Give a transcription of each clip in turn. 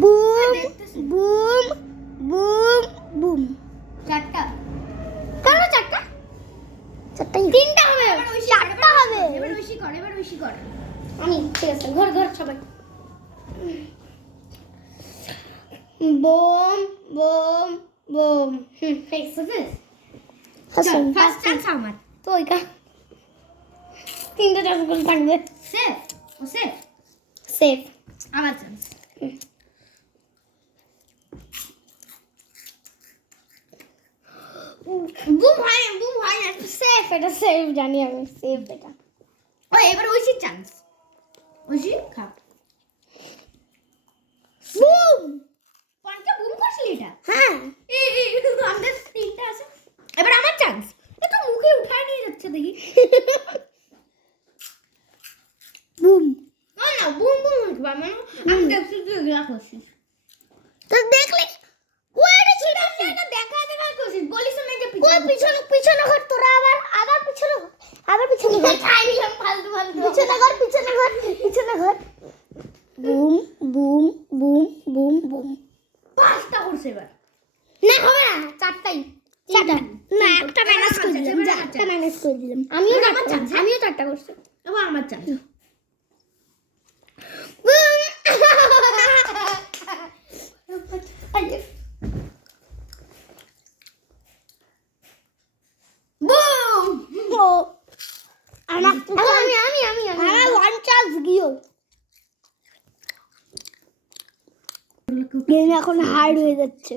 Boom boom boom boom. চারটা। কেন চারটা? চারটাই তিনটা হবে, চারটা হবে। এবার বেশি কর, এবার বেশি কর। আমি ঠিক আছে, ঘর ঘর সবাই। Bomb bomb bomb. First chance আমার। তো ওইটা তিনটা চান্স করে থাকবে। সেফ, ও সেফ। সেফ। আমার চান্স। বুম হয় না। সেফ, এটা সেফ জানি আমি, সেফ এটা। ও এবার ঐশীর চান্স। ঐশী খা। বুম। কোনটা বুম করছিলি এটা? হ্যাঁ, এই আমাদের তিনটা আছে। এবার আমার চান্স। এ তো মুখে উঠায় নিয়ে যাচ্ছে দেখি। বুম। না না বুম বুম উঠবা মানে আমি দেখছি তুই এগুলা করছিস। তো দেখলি ওইটা ছিল এটা দেখা করছিস, বলিস না যে ওই পিছনে পিছনে ঘর, তোরা আবার পিছনে ঘর, আবার পিছনে ঘর, খাই নিলাম ফালতু ফালতু। পিছনে ঘর, পিছনে ঘর, পিছনে ঘর। Boom boom boom boom boom. পাঁচটা করছে এবার। না হবে না, চারটাই। চারটা না, একটা ম্যানেজ করে দিলাম, একটা ম্যানেজ করে দিলাম। আমিও আমার চারটা, chance, আমিও চারটা করছি। এবার আমার চান্স। বুম। ও আমার ওয়ান চান্স গিয়েও গেম এখন হার্ড হয়ে যাচ্ছে।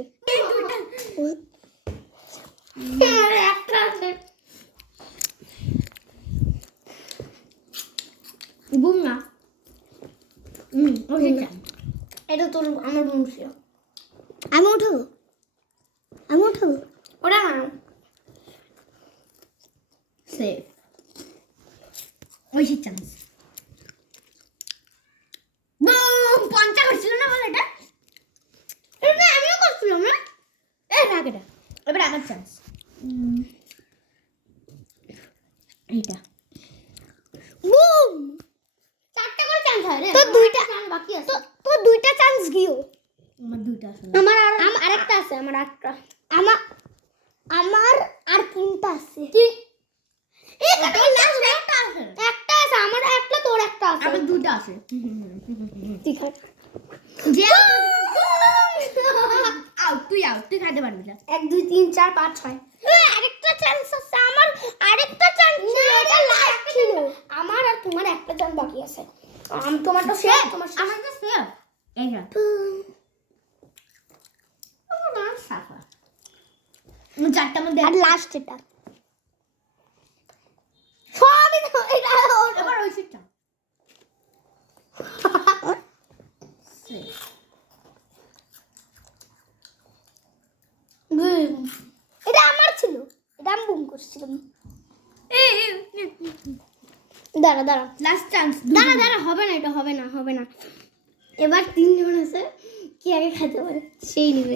একটা আছে। বুম না। ওই চান্স। এটা তোর আমার বংশ। আমি উঠাবো, আমি উঠাবো। ওটা না, সেফ। ঐশীর চান্স। বুম। পঞ্চা করছিল না বল এটা? এটা আমিও করছিলাম না। এই রাখ এটা। এবার আমার চান্স। এইটা। বুম। চারটা করে চান্স হয় রে। তোর দুইটা চান্স বাকি আছে। তোর দুইটা চান্স গিয়েও। আমার দুইটা আছে। আমার আরেকটা আছে, আমার একটা। আমার আর তিনটা আছে। একটা আছে। একটা আছে, আমার একটা, তোর একটা আছে। আমার দুটো আছে। ঠিক আছে। যে আউট, তুই আউট, তুই খাইতে পারবি না। 1 2 3 4 5 6। আরেকটা চান্স আছে, আমার আরেকটা চান্স ছিল, এটা লাস্ট ছিল। আমার আর তোমার একটা চান্স বাকি আছে। তোমারটা শেষ, তোমার শেষ। আমার তো সেফ। এইটা। আমার সাফা। আমি চারটার মধ্যে আর লাস্ট এটা। সবই তো এটা এবার ওই সিটটা। সেফ। বুম। এটা আমার ছিল, এটা আমি বুম করছিলাম। দাঁড়া দাঁড়া লাস্ট চান্স। দাঁড়া দাঁড়া, হবে না, এটা হবে না, হবে না। এবার তিনজন আছে, কি আগে খেতে পারে সেই নেবে।